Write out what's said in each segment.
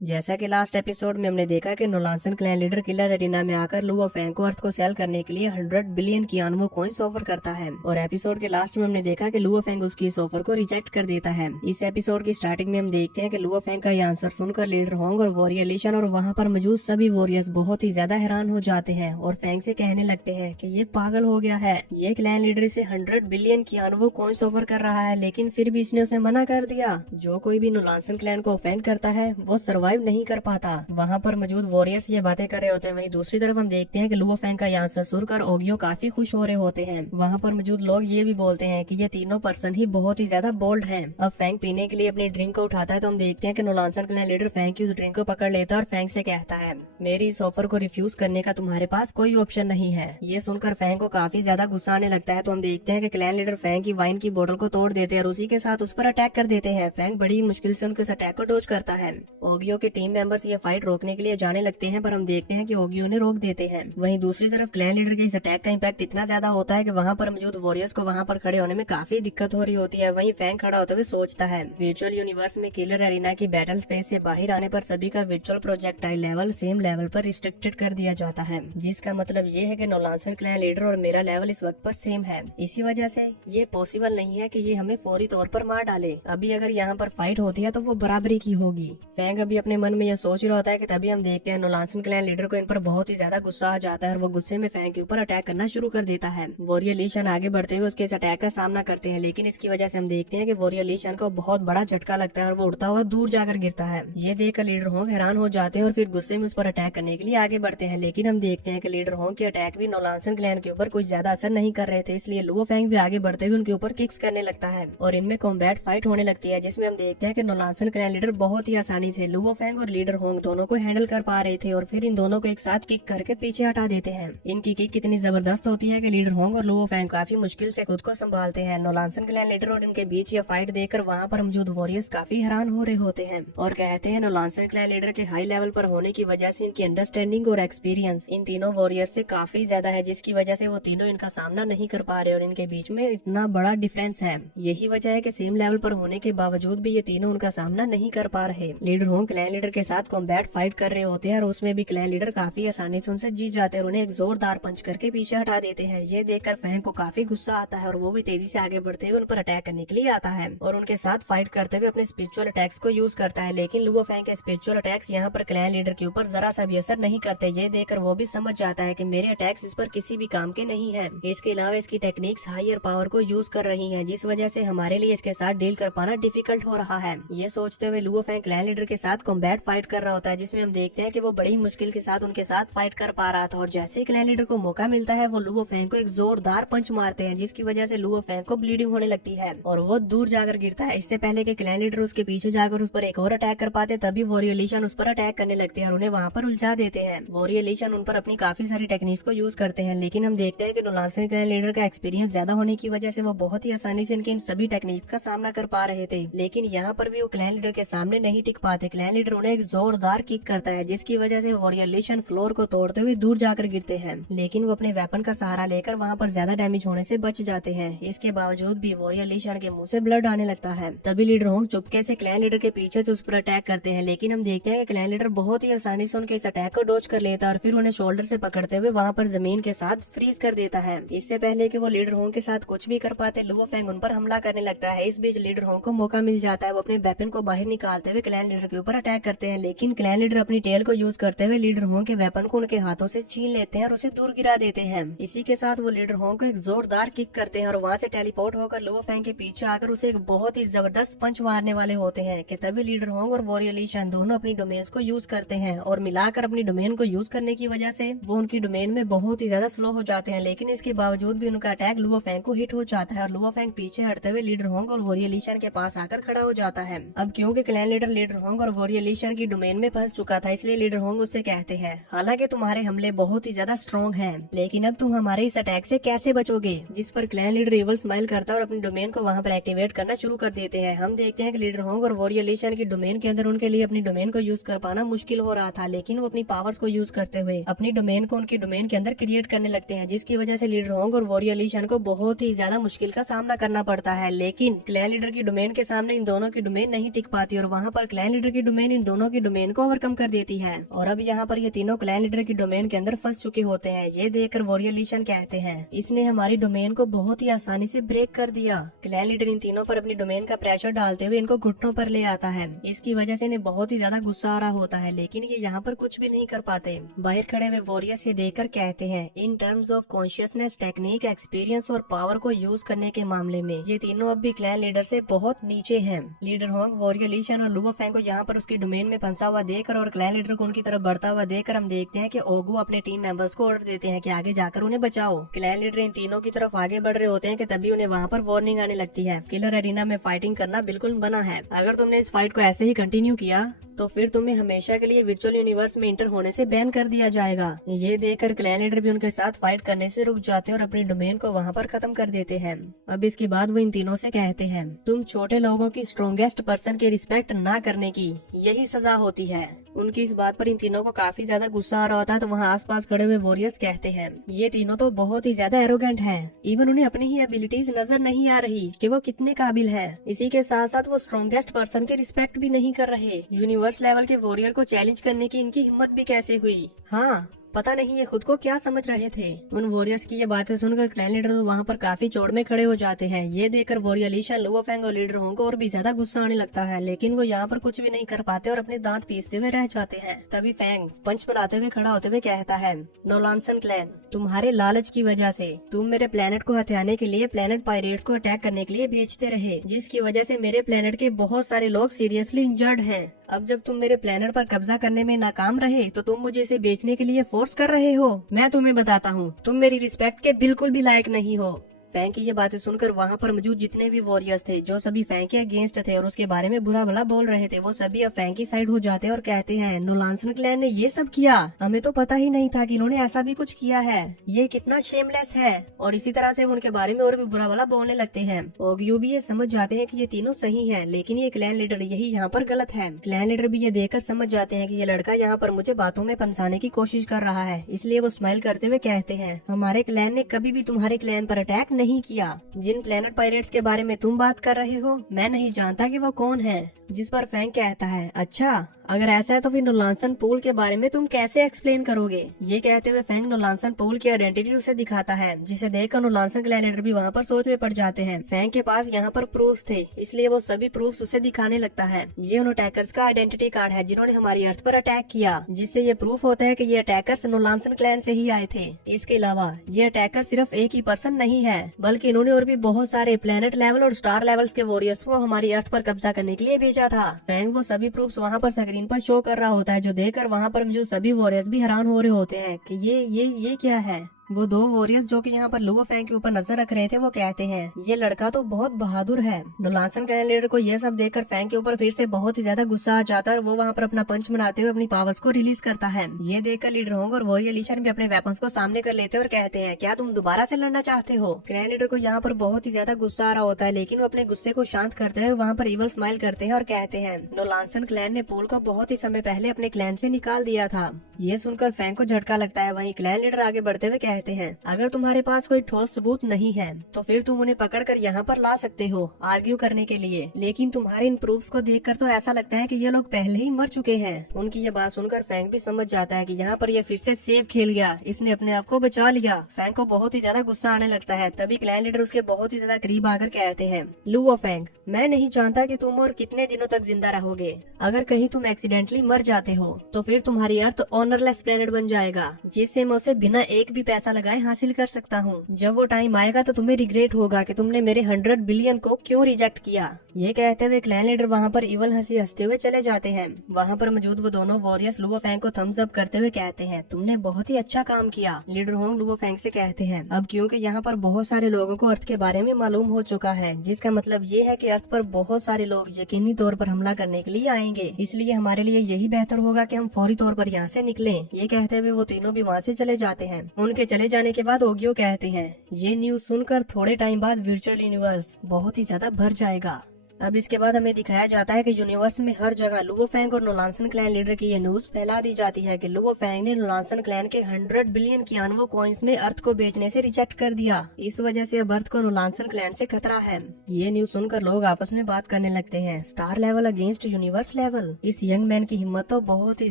जैसा कि last episode में हमने देखा कि नोलांसन क्लैन लीडर किलर एरिना में आकर लुओ फैंग को अर्थ को सेल करने के लिए 100 बिलियन कियानवो कॉइन्स ऑफर करता है और एपिसोड के लास्ट में हमने देखा कि लुओ फैंग उसकी इस ऑफर को रिजेक्ट कर देता है। इस एपिसोड की स्टार्टिंग में हम देखते हैं कि लुओ फैंग का यह आंसर सुनकर लीडर होंग और वॉरियर लिशन और वहाँ पर मौजूद सभी वॉरियर्स बहुत ही ज्यादा हैरान हो जाते हैं और फैंग से कहने लगते हैं कि ये पागल हो गया है, ये क्लैन लीडर इसे 100 बिलियन कियानवो कॉइन्स ऑफर कर रहा है लेकिन फिर भी इसने उसे मना कर दिया। जो कोई भी नोलांसन क्लैन को ऑफेंड करता है वो सर्वाइव नहीं कर पाता। वहाँ पर मौजूद वॉरियर्स ये बातें कर रहे होते हैं। वहीं दूसरी तरफ हम देखते हैं कि लुओ फैंग का आंसर सुनकर ओगियो काफी खुश हो रहे होते हैं। वहाँ पर मौजूद लोग ये भी बोलते हैं कि ये तीनों पर्सन ही बहुत ही ज्यादा बोल्ड हैं। अब फैंग पीने के लिए अपनी ड्रिंक को उठाता है तो हम देखते हैं कि नोलांसन क्लैन लीडर फैंग की उस ड्रिंक को पकड़ लेता है और फैंग से कहता है, मेरी इस ऑफर को रिफ्यूज करने का तुम्हारे पास कोई ऑप्शन नहीं है। ये सुनकर फैंग को काफी ज्यादा गुस्सा आने लगता है तो हम देखते हैं कि क्लैन लीडर फैंग की वाइन की बोतल को तोड़ देते हैं और उसी के साथ उस पर अटैक कर देते हैं। फैंग बड़ी मुश्किल से उनके इस अटैक को डोज करता है। ओगियो के टीम मेंबर्स ये फाइट रोकने के लिए जाने लगते हैं पर हम देखते हैं कि ओगियो ने रोक देते हैं। वहीं दूसरी तरफ क्लैन लीडर के इस अटैक का इम्पैक्ट इतना ज्यादा होता है कि वहाँ पर मौजूद वॉरियर्स को वहाँ पर खड़े होने में काफी दिक्कत हो रही होती है। वहीं फैंग खड़ा होते हुए सोचता है, वर्चुअल यूनिवर्स में किलर एरिना की बैटल स्पेस से बाहर आने पर सभी का virtual projectile level same level पर रिस्ट्रिक्टेड कर दिया जाता है, जिसका मतलब ये है कि नोलांसन क्लैन लीडर और मेरा लेवल इस वक्त पर सेम है। इसी वजह से ये पॉसिबल नहीं है कि ये हमें फौरी तौर पर मार डाले। अभी अगर यहाँ पर फाइट होती है तो वो बराबरी की होगी। फैंग अभी अपने मन में यह सोच रहा होता है कि तभी हम देखते हैं नोलांसन क्लैन लीडर को इन पर बहुत ही ज्यादा गुस्सा आ जाता है और वो गुस्से में फैंग के ऊपर अटैक करना शुरू कर देता है। वॉरियर लीशन आगे बढ़ते हुए उसके इस अटैक का सामना करते हैं लेकिन इसकी वजह से हम देखते हैं कि वॉरियर लीशन को बहुत बड़ा झटका लगता है और वो उड़ता हुआ दूर जाकर गिरता है। ये देखकर लीडर होंग हैरान हो जाते हैं और फिर गुस्से में उस पर अटैक करने के लिए आगे बढ़ते हैं लेकिन हम देखते हैं कि लीडर होंग के अटैक भी नोलांसन क्लैन के ऊपर कुछ ज्यादा असर नहीं कर रहे थे, इसलिए लुओ फैंग भी आगे बढ़ते हुए उनके ऊपर किक्स करने लगता है और इनमें कॉम्बैट फाइट होने लगती है जिसमें हम देखते हैं कि नोलांसन क्लैन लीडर बहुत ही आसानी से लुओ फैंग और लीडर होंग दोनों को हैंडल कर पा रहे थे और फिर इन दोनों को एक साथ किक करके पीछे हटा देते हैं। इनकी किक कितनी जबरदस्त होती है कि लीडर होंग और लुओ फैंग काफी मुश्किल से खुद को संभालते हैं। नोलांसन क्लैन लीडर और इनके बीच यह फाइट देखकर वहाँ पर मौजूद वॉरियर्स काफी हैरान हो रहे होते हैं और कहते हैं नोलांसन क्लैन लीडर के हाई लेवल पर होने की वजह से इनकी अंडरस्टैंडिंग और एक्सपीरियंस इन तीनों वॉरियर्स से काफी ज्यादा है, जिसकी वजह से वो तीनों इनका सामना नहीं कर पा रहे और इनके बीच में इतना बड़ा डिफरेंस है। यही वजह है कि सेम लेवल पर होने के बावजूद भी ये तीनों उनका सामना नहीं कर पा रहे। लीडर होंग क्लैन लीडर के साथ कॉम्बैट फाइट कर रहे होते हैं और उसमें भी क्लैन लीडर काफी आसानी से उनसे जीत जाते हैं और उन्हें एक जोरदार पंच करके पीछे हटा देते हैं। ये देखकर फैंग को काफी गुस्सा आता है और वो भी तेजी से आगे बढ़ते हुए उन पर अटैक करने के लिए आता है और उनके साथ फाइट करते हुए अपने स्पिरिचुअल अटैक्स को यूज करता है लेकिन लुओ फैंग के स्पिरिचुअल अटैक्स यहाँ पर क्लैन लीडर के ऊपर जरा सा भी असर नहीं करते। ये देखकर वो भी समझ जाता है कि मेरे अटैक्स इस पर किसी भी काम के नहीं है। इसके अलावा इसकी टेक्निक्स हायर पावर को यूज कर रही है, जिस वजह से हमारे लिए इसके साथ डील कर पाना डिफिकल्ट हो रहा है। ये सोचते हुए लुओ फैंग क्लैन लीडर के साथ कॉम्बैट फाइट कर रहा होता है जिसमें हम देखते हैं कि वो बड़ी मुश्किल के साथ उनके साथ फाइट कर पा रहा था और जैसे ही क्लैन लीडर को मौका मिलता है वो लुओ फैंग को एक जोरदार पंच मारते हैं जिसकी वजह से लुओ फैंग को ब्लीडिंग होने लगती है और वो दूर जाकर गिरता है। इससे पहले कि क्लैन लीडर उसके पीछे जाकर उस पर एक और अटैक कर पाते तभी वॉरियर लीशन उस पर अटैक करने लगते हैं और उन्हें वहाँ पर उलझा देते हैं। वॉरियर लीशन उन पर अपनी काफी सारी टेक्निक्स को यूज करते हैं लेकिन हम देखते हैं कि नोलांसन क्लैन लीडर का एक्सपीरियंस ज्यादा होने की वजह से वो बहुत ही आसानी से इनके इन सभी टेक्निक्स का सामना कर पा रहे थे। लेकिन यहाँ पर भी वो क्लैन लीडर के सामने नहीं टिक पाते। क्लैन लीडर उन्हें एक जोरदार किक करता है जिसकी वजह से वॉरियर लीशन फ्लोर को तोड़ते हुए दूर जाकर गिरते हैं लेकिन वो अपने वेपन का सहारा लेकर वहाँ पर ज्यादा डैमेज होने से बच जाते हैं। इसके बावजूद भी वॉरियर लीशन के मुंह से ब्लड आने लगता है। तभी लीडर होंग चुपके से क्लैन लीडर के पीछे से उस पर अटैक करते हैं लेकिन हम देखते हैं कि क्लैन लीडर बहुत ही आसानी से उनके इस अटैक को डोज कर लेता है और फिर उन्हें शोल्डर से पकड़ते हुए वहाँ पर जमीन के साथ फ्रीज कर देता है। इससे पहले कि वो लीडर होंग के साथ कुछ भी कर पाते लुओ फैंग उन पर हमला करने लगता है। इस बीच लीडर होंग को मौका मिल जाता है। वो अपने वेपन को बाहर निकालते हुए क्लैन लीडर के ऊपर अटैक करते हैं लेकिन क्लैन लीडर अपनी टेल को यूज करते हुए लीडर होंग के वेपन को उनके हाथों से छीन लेते हैं और उसे दूर गिरा देते हैं। इसी के साथ वो लीडर होंग को एक जोरदार किक करते हैं और वहाँ से टेलीपोर्ट होकर लुओ फैंग के पीछे आकर उसे एक बहुत ही जबरदस्त पंच मारने वाले होते हैं कि तभी लीडर होंग और वॉरियर लीशन दोनों अपनी डोमेन्स को यूज करते हैं और मिलाकर अपनी डोमेन को यूज करने की वजह से वो उनकी डोमेन में बहुत ही ज्यादा स्लो हो जाते हैं लेकिन इसके बावजूद भी उनका अटैक लुओ फैंग को हिट हो जाता है और लुओ फैंग पीछे हटते हुए लीडर होंग और वॉरियर लीशन के पास आकर खड़ा हो जाता है। अब क्योंकि क्लैन लीडर होंग और वॉरियर लीशन की डोमेन में फंस चुका था इसलिए लीडर होंग उससे कहते हैं, हालांकि तुम्हारे हमले बहुत ही ज्यादा स्ट्रॉन्ग हैं लेकिन अब तुम हमारे इस अटैक से कैसे बचोगे। जिस पर क्लैन लीडर इवल स्माइल करता है और अपनी डोमेन को वहाँ पर एक्टिवेट करना शुरू कर देते हैं। हम देखते हैं कि लीडर होंग और वॉरियर लीशन की डोमेन के अंदर उनके लिए अपनी डोमेन को यूज कर पाना मुश्किल हो रहा था लेकिन वो अपनी पावर्स को यूज करते हुए अपनी डोमेन को उनकी डोमेन के अंदर क्रिएट करने लगते हैं जिसकी वजह से लीडर होंग और वॉरियर लीशन को बहुत ही ज्यादा मुश्किल का सामना करना पड़ता है। लेकिन क्लैन लीडर की डोमेन के सामने इन दोनों की डोमेन नहीं टिक पाती और वहाँ पर क्लैन लीडर की डोमेन डोमेन इन दोनों की डोमेन को ओवरकम कर देती है। और अब यहाँ पर ये तीनों क्लैन लीडर की डोमेन के अंदर फंस चुके होते हैं। ये देखकर वॉरियर ली शन कहते हैं, इसने हमारी डोमेन को बहुत ही आसानी से ब्रेक कर दिया। क्लैन लीडर इन तीनों पर अपनी डोमेन का प्रेशर डालते हुए इनको घुटनों पर ले आता है। इसकी वजह से इन्हें बहुत ही ज्यादा गुस्सा आ रहा होता है, लेकिन ये यहाँ पर कुछ भी नहीं कर पाते। बाहर खड़े हुए वॉरियर्स ये देखकर कहते हैं, in terms of consciousness, technique, experience और पावर को यूज करने के मामले में ये तीनों अब भी क्लैन लीडर से बहुत नीचे हैं। लीडर होंग वॉरियर ली शन और लुओ फेंग को यहाँ पर उसकी डोमेन में फंसा हुआ देखकर और क्लैन लीडर को उनकी तरफ बढ़ता हुआ देखकर हम देखते हैं कि ओगू अपने टीम मेंबर्स को ऑर्डर देते हैं कि आगे जाकर उन्हें बचाओ। क्लैन लीडर इन तीनों की तरफ आगे बढ़ रहे होते हैं कि तभी उन्हें वहाँ पर वार्निंग आने लगती है, किलर एरिना में फाइटिंग करना बिल्कुल मना है। अगर तुमने इस फाइट को ऐसे ही कंटिन्यू किया तो फिर तुम्हें हमेशा के लिए वर्चुअल यूनिवर्स में इंटर होने से बैन कर दिया जाएगा। ये देखकर क्लैन लीडर भी उनके साथ फाइट करने से रुक जाते हैं और अपने डोमेन को वहाँ पर खत्म कर देते हैं। अब इसके बाद वो इन तीनों से कहते हैं, तुम छोटे लोगों की स्ट्रॉन्गेस्ट पर्सन की रिस्पेक्ट ना करने की यही सजा होती है। उनकी इस बात पर इन तीनों को काफी ज्यादा गुस्सा आ रहा होता है, तो वहाँ आसपास खड़े हुए वॉरियर्स कहते हैं, ये तीनों तो बहुत ही ज्यादा एरोगेंट हैं। इवन उन्हें अपनी ही एबिलिटीज नजर नहीं आ रही कि वो कितने काबिल है। इसी के साथ साथ वो स्ट्रॉन्गेस्ट पर्सन की रिस्पेक्ट भी नहीं कर रहे। यूनिवर्स लेवल के वॉरियर को चैलेंज करने की इनकी हिम्मत भी कैसे हुई। हाँ, पता नहीं ये खुद को क्या समझ रहे थे। उन वॉरियर्स की ये बातें सुनकर क्लैन लीडर तो वहाँ पर काफी चौड़ में खड़े हो जाते हैं। ये देखकर वॉरियर ली शन, लुओ फेंग और लीडर होंग को और भी ज्यादा गुस्सा आने लगता है, लेकिन वो यहाँ पर कुछ भी नहीं कर पाते और अपने दांत पीसते हुए रह जाते हैं। तभी फेंग पंच बनाते हुए खड़ा होते हुए कहता है, नोलानसन क्लैन, तुम्हारे लालच की वजह से तुम मेरे प्लेनेट को हथियाने के लिए प्लेनेट पायरेट्स को अटैक करने के लिए भेजते रहे, जिसकी वजह से मेरे प्लेनेट के बहुत सारे लोग सीरियसली इंजर्ड हैं। अब जब तुम मेरे प्लेनेट पर कब्जा करने में नाकाम रहे तो तुम मुझे इसे बेचने के लिए फोर्स कर रहे हो। मैं तुम्हें बताता हूँ, तुम मेरी रिस्पेक्ट के बिल्कुल भी लायक नहीं हो। फैंग की ये बातें सुनकर वहाँ पर मौजूद जितने भी वॉरियर्स थे जो सभी फैंग के अगेंस्ट थे और उसके बारे में बुरा भला बोल रहे थे, वो सभी अब फैंग की साइड हो जाते हैं और कहते हैं, नोलानसन क्लैन ने ये सब किया, हमें तो पता ही नहीं था कि इन्होंने ऐसा भी कुछ किया है। ये कितना शेमलेस है। और इसी तरह से वो उनके बारे में और भी बुरा भला बोलने लगते हैं। ओगयू भी ये समझ जाते हैं कि ये तीनों सही हैं, लेकिन ये क्लैन लीडर यही यहाँ पर गलत है। क्लैन लीडर भी ये देखकर समझ जाते हैं कि ये लड़का यहाँ पर मुझे बातों में फंसाने की कोशिश कर रहा है, इसलिए वो स्माइल करते हुए कहते हैं, हमारे क्लैन ने कभी भी तुम्हारे क्लैन पर अटैक नहीं किया। जिन प्लेनेट पायरेट्स के बारे में तुम बात कर रहे हो, मैं नहीं जानता कि वो कौन है। जिस पर फैंग कहता है, अच्छा अगर ऐसा है तो फिर नोलानसन पूल के बारे में तुम कैसे एक्सप्लेन करोगे। ये कहते हुए फैंग नोलानसन पूल की आइडेंटिटी उसे दिखाता है, जिसे देखकर नोलानसन क्लैन लीडर भी वहाँ पर सोच में पड़ जाते हैं। फैंग के पास यहाँ पर प्रूफ्स थे, इसलिए वो सभी प्रूफ्स उसे दिखाने लगता है। ये उन अटैकर्स का आइडेंटिटी कार्ड है जिन्होंने हमारी अर्थ पर अटैक किया, जिससे ये प्रूफ होता है कि ये अटैकर्स नोलानसन क्लैन से ही आए थे। इसके अलावा ये अटैकर सिर्फ एक ही पर्सन नहीं है, बल्कि इन्होंने और भी बहुत सारे प्लेनेट लेवल और स्टार लेवल्स के वॉरियर्स को हमारी अर्थ पर कब्जा करने के लिए भेजा था। फैंग वो सभी प्रूफ्स वहाँ पर स्क्रीन पर शो कर रहा होता है, जो देखकर वहाँ पर जो सभी वॉरियर्स भी हैरान हो रहे होते हैं कि ये क्या है। वो दो वॉरियर्स जो कि यहाँ पर लुओ फेंग के ऊपर नजर रख रहे थे, वो कहते हैं, ये लड़का तो बहुत बहादुर है। नोलानसन क्लैन लीडर को ये सब देखकर फेंग के ऊपर फिर से बहुत ही ज्यादा गुस्सा आ जाता है और वो वहाँ पर अपना पंच बनाते हुए अपनी पावर्स को रिलीज करता है। ये देखकर लीडर होंग और वॉरियर ली शन भी अपने वेपन्स को सामने कर लेते हैं और कहते हैं, क्या तुम दोबारा से लड़ना चाहते हो। क्लैन लीडर को यहाँ पर बहुत ही ज्यादा गुस्सा आ रहा होता है, लेकिन वो अपने गुस्से को शांत करते हुए वहाँ पर इवल स्माइल करते हैं और कहते हैं, नोलानसन क्लैन ने पूल को बहुत ही समय पहले अपने क्लैन से निकाल दिया था। ये सुनकर फैंग को झटका लगता है। वहीं क्लैन लीडर आगे बढ़ते हुए कहते हैं, अगर तुम्हारे पास कोई ठोस सबूत नहीं है तो फिर तुम उन्हें पकड़कर यहाँ पर ला सकते हो आर्ग्यू करने के लिए, लेकिन तुम्हारे इन प्रूफ्स को देखकर तो ऐसा लगता है कि ये लोग पहले ही मर चुके हैं। उनकी ये बात सुनकर फैंग भी समझ जाता है कि यहाँ पर ये फिर से सेफ खेल गया, इसने अपने आप को बचा लिया। फैंग को बहुत ही ज्यादा गुस्सा आने लगता है। तभी क्लैन लीडर उसके बहुत ही ज्यादा करीब आकर कहते हैं, लुओ फेंग, मैं नहीं जानता कि तुम और कितने दिनों तक जिंदा रहोगे। अगर कहीं तुम एक्सीडेंटली मर जाते हो तो फिर तुम्हारी अर्थ ऑनरलेस प्लेनेट बन जाएगा, जिससे मैं उसे बिना एक भी पैसा लगाए हासिल कर सकता हूँ। जब वो टाइम आएगा तो तुम्हें रिग्रेट होगा कि तुमने मेरे 100 बिलियन को क्यों रिजेक्ट किया। ये कहते हुए क्लैन लीडर वहाँ पर इवल हंसी हंसते हुए चले जाते हैं। वहाँ पर मौजूद वो दोनों वॉरियर्स लुओ फेंग को थम्स अप करते हुए कहते हैं, तुमने बहुत ही अच्छा काम किया। लीडर होंग लुओ फेंग से कहते हैं, अब क्योंकि यहाँ पर बहुत सारे लोगों को अर्थ के बारे में मालूम हो चुका है, जिसका मतलब ये है कि अर्थ पर बहुत सारे लोग यकीनी तौर पर हमला करने के लिए आएंगे, इसलिए हमारे लिए यही बेहतर होगा कि हम फौरी तौर पर यहाँ से निकलें। ये कहते हुए वो तीनों भी वहाँ से चले जाते हैं। उनके चले जाने के बाद ओगियो कहते हैं, ये न्यूज सुनकर थोड़े टाइम बाद वर्चुअल यूनिवर्स बहुत ही ज्यादा भर जाएगा। अब इसके बाद हमें दिखाया जाता है कि यूनिवर्स में हर जगह लुओ फेंग और नोलानसन क्लैन लीडर की ये न्यूज फैला दी जाती है कि लुओ फेंग ने नोलानसन क्लैन के 100 बिलियन कियानवो कॉइन्स में अर्थ को बेचने से रिजेक्ट कर दिया। इस वजह से अब अर्थ को नोलानसन क्लैन से खतरा है। ये न्यूज सुनकर लोग आपस में बात करने लगते हैं, star level against universe level. इस यंग मैन की हिम्मत तो बहुत ही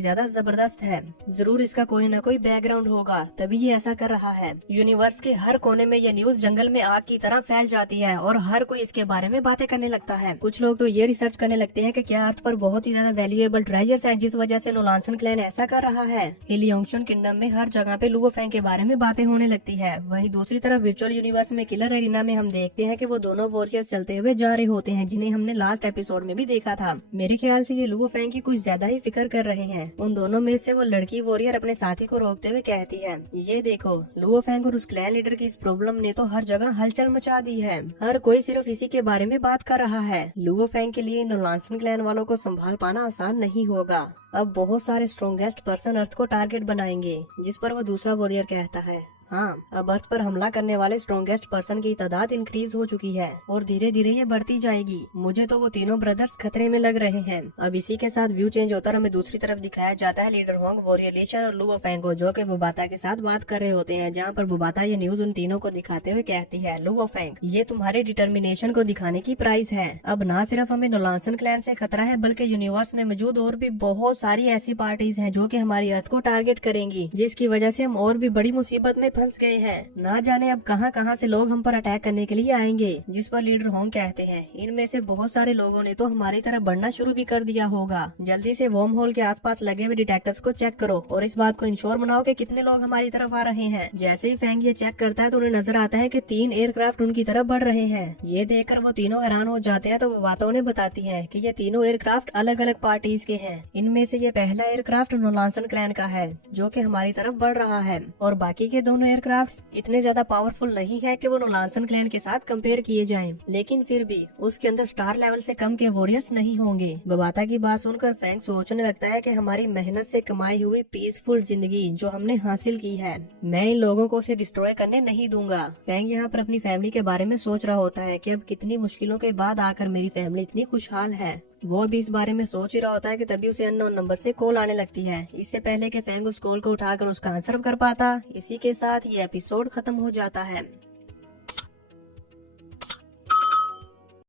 ज्यादा जबरदस्त है। जरूर इसका कोई न कोई बैकग्राउंड होगा, तभी ये ऐसा कर रहा है। यूनिवर्स के हर कोने में ये न्यूज जंगल में आग की तरह फैल जाती है और हर कोई इसके बारे में बातें करने लगता है। कुछ लोग तो ये रिसर्च करने लगते हैं कि क्या अर्थ पर बहुत ही ज्यादा वैल्यूएबल ट्रेजर्स हैं जिस वजह से नोलानसन क्लैन ऐसा कर रहा है। इलियोंगशन किंगडम में हर जगह पे लुओ फेंग के बारे में बातें होने लगती है। वहीं दूसरी तरफ वर्चुअल यूनिवर्स में किलर एरिना में हम देखते हैं कि वो दोनों वॉरियर्स चलते हुए जा रहे होते हैं जिन्हें हमने लास्ट एपिसोड में भी देखा था। मेरे ख्याल से ये लुओ फेंग की कुछ ज्यादा ही फिक्र कर रहे हैं। उन दोनों में से वो लड़की वॉरियर अपने साथी को रोकते हुए कहती है, ये देखो लुओ फेंग और उस क्लैन लीडर की इस प्रॉब्लम ने तो हर जगह हलचल मचा दी है। हर कोई सिर्फ इसी के बारे में बात कर रहा है। लुओ फेंग के लिए नोलानसन क्लैन वालों को संभाल पाना आसान नहीं होगा। अब बहुत सारे स्ट्रॉन्गेस्ट पर्सन अर्थ को टारगेट बनाएंगे, जिस पर वो दूसरा वॉरियर कहता है, हाँ अब अर्थ पर हमला करने वाले स्ट्रॉन्गेस्ट पर्सन की तादाद इंक्रीज हो चुकी है और धीरे धीरे ये बढ़ती जाएगी। मुझे तो वो तीनों ब्रदर्स खतरे में लग रहे हैं। अब इसी के साथ व्यू चेंज होता है, हमें दूसरी तरफ दिखाया जाता है लीडर होंग, वॉरियर लीशन और लुओ फेंग जो कि बुबाता के साथ बात कर रहे होते हैं, जहाँ पर बुबाता ये न्यूज उन तीनों को दिखाते हुए कहती है, लुओ फेंग ये तुम्हारे डिटर्मिनेशन को दिखाने की प्राइस है। अब न सिर्फ हमें नोलानसन क्लैन से खतरा है बल्कि यूनिवर्स में मौजूद और भी बहुत सारी ऐसी पार्टीज हैं जो कि हमारी अर्थ को टारगेट करेंगी, जिसकी वजह से हम और भी बड़ी मुसीबत में फंस गए हैं। ना जाने अब कहां से लोग हम पर अटैक करने के लिए आएंगे। जिस पर लीडर होंग कहते हैं, इनमें से बहुत सारे लोगों ने तो हमारी तरफ बढ़ना शुरू भी कर दिया होगा। जल्दी से वर्म होल के आसपास लगे हुए डिटेक्टर्स को चेक करो और इस बात को इंश्योर बनाओ कि कितने लोग हमारी तरफ आ रहे हैं। जैसे ही फेंग ये चेक करता है तो उन्हें नजर आता है कि 3 एयरक्राफ्ट उनकी तरफ बढ़ रहे हैं। ये देखकर वो तीनों हैरान हो जाते हैं तो वो बातें उन्हें बताती है कि ये तीनों एयरक्राफ्ट अलग अलग पार्टीज के हैं। इनमें से ये पहला एयरक्राफ्ट नोलानसन क्लैन का है जो कि हमारी तरफ बढ़ रहा है और बाकी के दोनों एयरक्राफ्ट इतने ज्यादा पावरफुल नहीं है कि वो नोलानसन क्लैन के साथ कंपेयर किए जाएं, लेकिन फिर भी उसके अंदर स्टार लेवल से कम के वॉरियर्स नहीं होंगे। बुबाता की बात सुनकर फेंग सोचने लगता है कि हमारी मेहनत से कमाई हुई पीसफुल जिंदगी जो हमने हासिल की है, मैं इन लोगों को उसे डिस्ट्रॉय करने नहीं दूंगा। फेंग यहाँ पर अपनी फैमिली के बारे में सोच रहा होता है कि अब कितनी मुश्किलों के बाद आकर मेरी फैमिली इतनी खुशहाल है। वो भी इस बारे में सोच ही रहा होता है कि तभी उसे अननोन नंबर से कॉल आने लगती है। इससे पहले कि फेंग उस कॉल को उठाकर उसका आंसर कर पाता, इसी के साथ ये एपिसोड खत्म हो जाता है।